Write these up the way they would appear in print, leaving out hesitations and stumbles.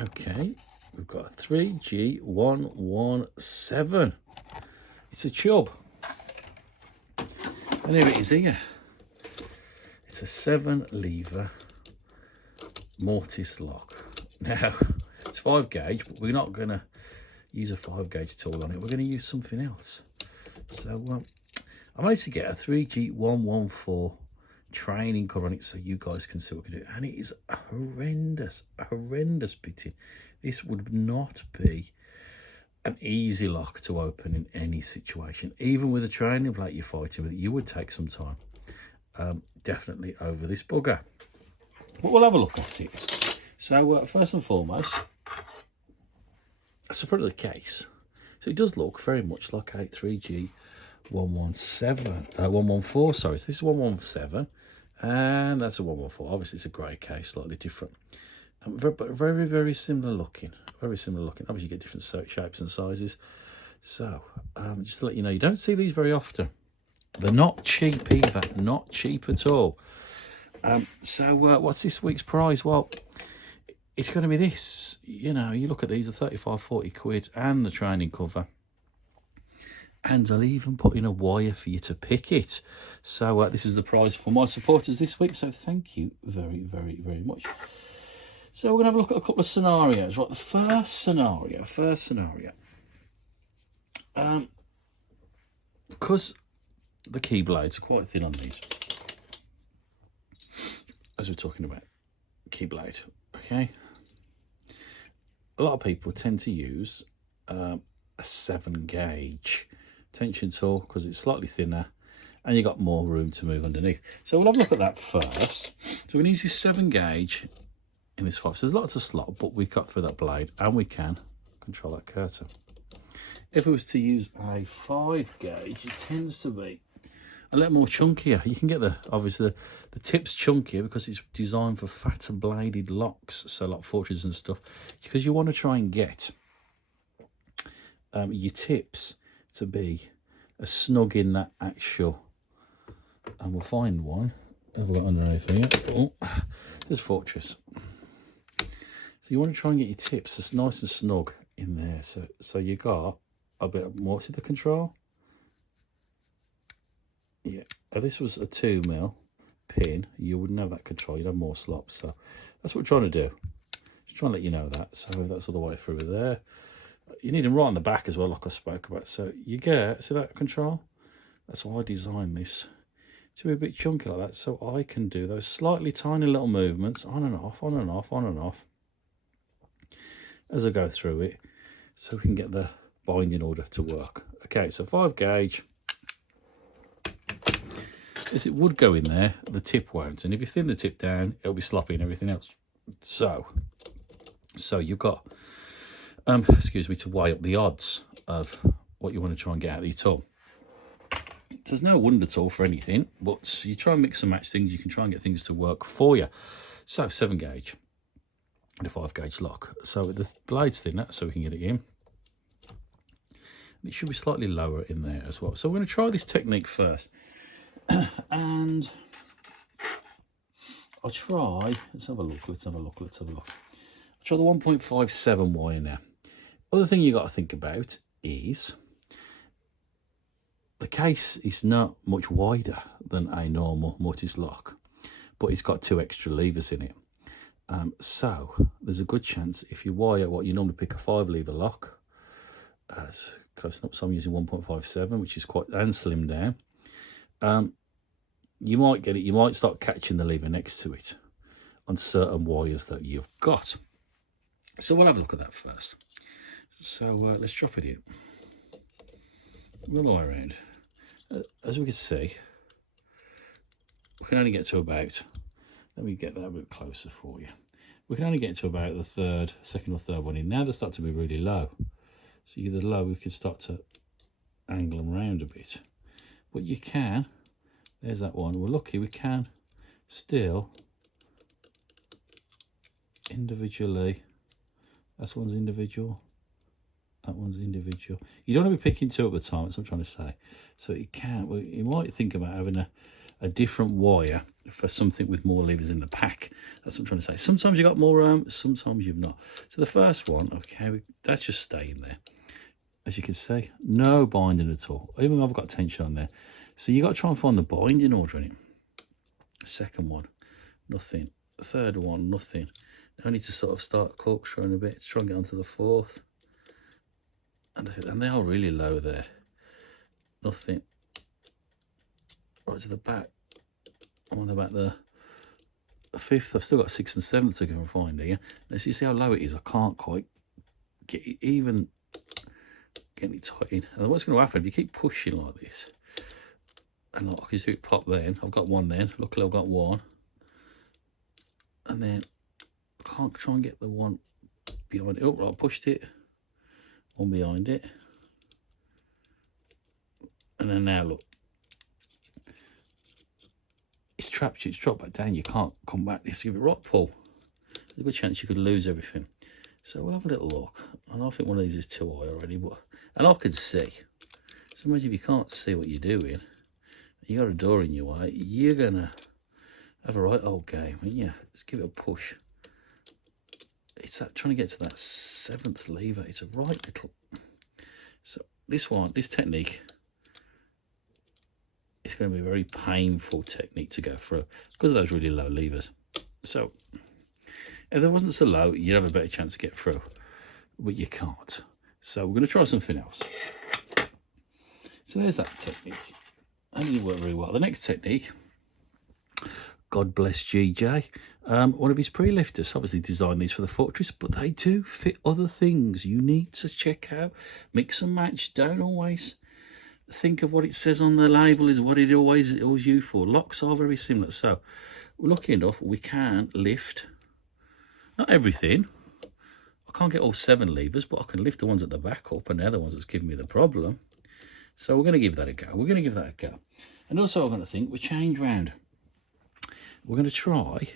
Okay, we've got a 3G117. It's a Chubb. And here it is here. It's a 7-lever mortise lock. Now, it's 5 gauge, but we're not going to use a 5 gauge tool on it. We're going to use something else. So I managed to get a 3G114 training cover on it so you guys can see what we can do. And it is horrendous bitting. This would not be an easy lock to open in any situation. Even with a training plate you're fighting with, you would take some time. Definitely over this bugger. But we'll have a look at it. So first and foremost, that's the front of the case. So it does look very much like a 3G114, sorry. So this is 117, and that's a 114. Obviously, it's a grey case, slightly different. But very similar looking. Obviously, you get different shapes and sizes. So, just to let you know, you don't see these very often. They're not cheap either, not cheap at all. So what's this week's prize? Well, it's going to be this. You know, you look at these, are 35, 40 quid, and the training cover. And I'll even put in a wire for you to pick it. So this is the prize for my supporters this week. So thank you very much. So we're going to have a look at a couple of scenarios. Right, the first scenario. Because the key blades are quite thin on these, as we're talking about key blade, okay? A lot of people tend to use a 7 gauge tension tool because it's slightly thinner and you got more room to move underneath. So we'll have a look at that first. So we're going to use this 7 gauge in this 5. So there's lots of slot, but we cut through that blade and we can control that curtain. If we was to use a 5 gauge, it tends to be a little more chunkier. You can get obviously the tip's chunkier because it's designed for fatter bladed locks, so like forges and stuff, because you want to try and get your tips to be as snug in that actual, and we'll find one. Have I got underneath here? Oh, there's fortress. So you want to try and get your tips as nice and snug in there. So you got a bit more. See the control? Yeah. If this was a 2mm pin, you wouldn't have that control. You'd have more slop. So that's what we're trying to do. Just trying to let you know that. So that's all the way through there. You need them right on the back as well, like I spoke about. So you get, see that control? That's why I designed this to be a bit chunky like that, so I can do those slightly tiny little movements on and off, on and off, on and off as I go through it, so we can get the binding order to work. Okay, so 5 gauge. As it would go in there, the tip won't, and if you thin the tip down, it'll be sloppy and everything else. So you've got, excuse me, to weigh up the odds of what you want to try and get out of your tool. There's no wonder tool for anything, but you try and mix and match things, you can try and get things to work for you. So 7 gauge and a 5 gauge lock. So the blade's thinner, so we can get it in. It should be slightly lower in there as well. So we're going to try this technique first. And I'll try, let's have a look. I'll try the 1.57 wire now. Other thing you got to think about is the case is not much wider than a normal mortise lock, but it's got 2 extra levers in it. So there's a good chance if you wire what you normally pick a 5-lever lock, as close enough, so I'm using 1.57, which is quite, and slim down. You might get it, you might start catching the lever next to it on certain wires that you've got. So we'll have a look at that first. So let's drop it in. We'll lie around. As we can see, we can only get to about, let me get that a bit closer for you. We can only get to about the second or third one in. Now they start to be really low. So you get the low, we can start to angle them around a bit. But you can, there's that one. We're lucky we can still individually, that one's individual. That one's individual. You don't want to be picking 2 at a time, that's what I'm trying to say. So you can't, well, you might think about having a a different wire for something with more levers in the pack. That's what I'm trying to say. Sometimes you've got more sometimes you've not. So the first one, okay, that's just staying there. As you can see, no binding at all. Even though I've got tension on there. So you got to try and find the binding order in it. Second one, nothing. Third one, nothing. I need to sort of start corkscrewing a bit to try and get onto the fourth. And they are really low there. Nothing. Right to the back. I'm on about the fifth. I've still got sixth and seventh to go and find here. Let's see how low it is. I can't quite get it even getting it tight in. And what's going to happen if you keep pushing like this? And like, I can see it pop then. I've got one then. Luckily I've got one. And then I can't try and get the one behind it. Oh, right, I pushed it. One behind it. And then now look. It's trapped you, it's dropped back down. You can't come back. You have to give it a right pull. There's a good chance you could lose everything. So we'll have a little look. And I think one of these is too high already, but and I can see. So imagine if you can't see what you're doing, you got a door in your way, you're gonna have a right old game, and yeah, let's give it a push. It's that trying to get to that seventh lever. It's a right little. So this technique is going to be a very painful technique to go through because of those really low levers. So if there wasn't so low, you'd have a better chance to get through, but you can't. So we're going to try something else. So there's that technique. That didn't work very well. The next technique, God bless GJ, one of his pre-lifters obviously designed these for the Fortress, but they do fit other things. You need to check out, mix and match. Don't always think of what it says on the label is what it always used for. Locks are very similar. So lucky enough, we can lift, not everything. I can't get all 7 levers, but I can lift the ones at the back up, and they're the ones that's giving me the problem. So we're going to give that a go. We're going to give that a go. And also I'm going to think we change round. We're going to try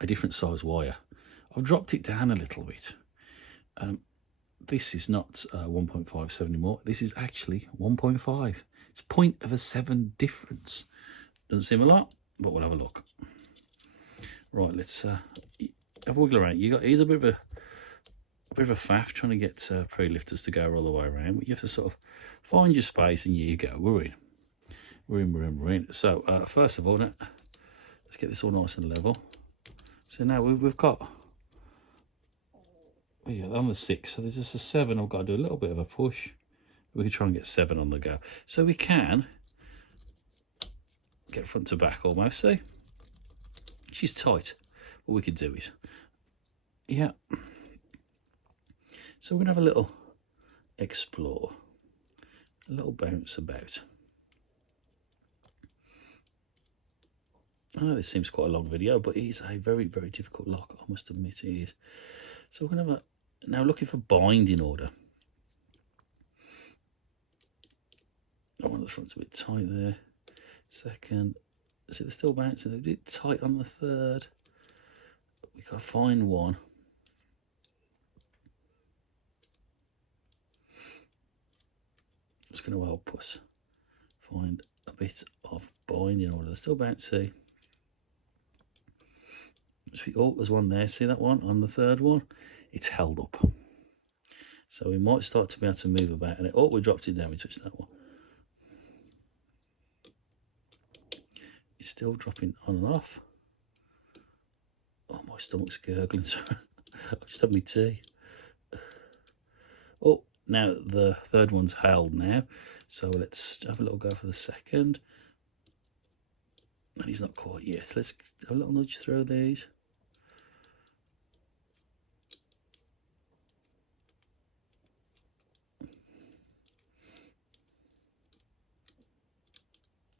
a different size wire. I've dropped it down a little bit. This is not 1.57 anymore. This is actually 1.5. It's 0.7 difference. Doesn't seem a lot, but we'll have a look. Right, let's have a wiggle around. Here's a bit of a faff trying to get pre-lifters to go all the way around. But you have to sort of find your space, and here you go. We're in. So first of all, let's get this all nice and level. So now we've got. Yeah, I'm the 6, so there's just a 7. I've got to do a little bit of a push. We can try and get 7 on the go. So we can get front to back almost, see? She's tight. What we could do is, yeah. So we're going to have a little explore, a little bounce about. I know this seems quite a long video, but it is a very, very difficult lock, I must admit it is. So we're going to have now looking for binding order. Oh, one of the front's a bit tight there. Second, see they're still bouncing. They're a bit tight on the third. We got to find one. It's going to help us find a bit of binding order. They're still bouncy. Oh, there's one there. See that one on the third one? It's held up. So we might start to be able to move about. And we dropped it down. We touched that one. It's still dropping on and off. Oh, my stomach's gurgling. Sorry. I just had my tea. Oh, now the third one's held now. So let's have a little go for the second. And he's not quite yet. Let's have a little nudge through these.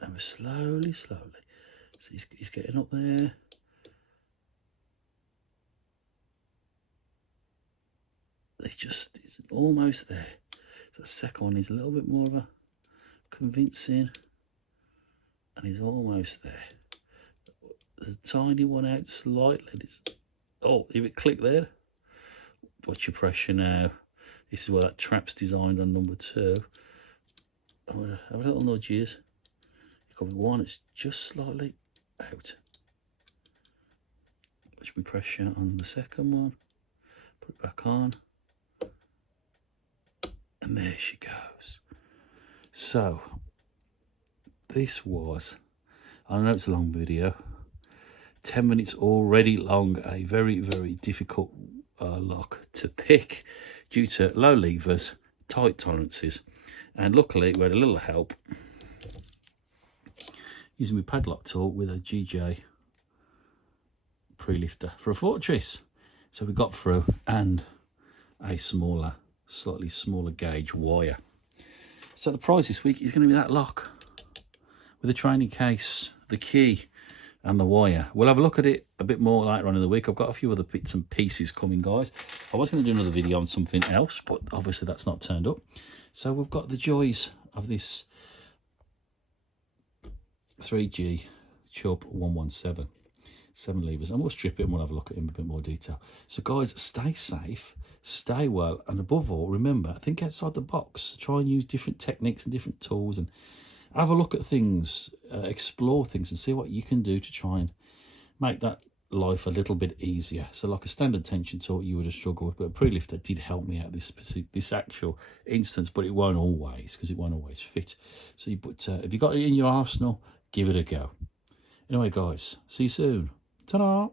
And we're slowly. So he's getting up there. It's almost there. So the second one is a little bit more of a convincing. And he's almost there. There's a tiny one out slightly. Oh, if it click there. Watch your pressure now. This is where that trap's designed on number 2. I'm going to have a little nudges. coming. One is just slightly out. Watch me pressure on the second one. Put it back on. And there she goes. So, this was, I know it's a long video, 10 minutes already long, a very, very difficult lock to pick due to low levers, tight tolerances, and luckily we had a little help using my padlock tool with a GJ pre-lifter for a Fortress. So we got through, and a smaller, slightly smaller gauge wire. So the prize this week is going to be that lock with the training case, the key and the wire. We'll have a look at it a bit more later on in the week. I've got a few other bits and pieces coming, guys. I was going to do another video on something else, but obviously that's not turned up. So we've got the joys of this 3G Chubb 117. 7 levers, and we'll strip it and we'll have a look at it in a bit more detail. So guys, stay safe, stay well, and above all, remember, think outside the box. Try and use different techniques and different tools, and have a look at things, explore things, and see what you can do to try and make that life a little bit easier. So like a standard tension tool, you would have struggled, but a pre-lifter did help me out this actual instance, but it won't always, because it won't always fit. So if you got it in your arsenal, give it a go. Anyway guys, see you soon. Ta-da!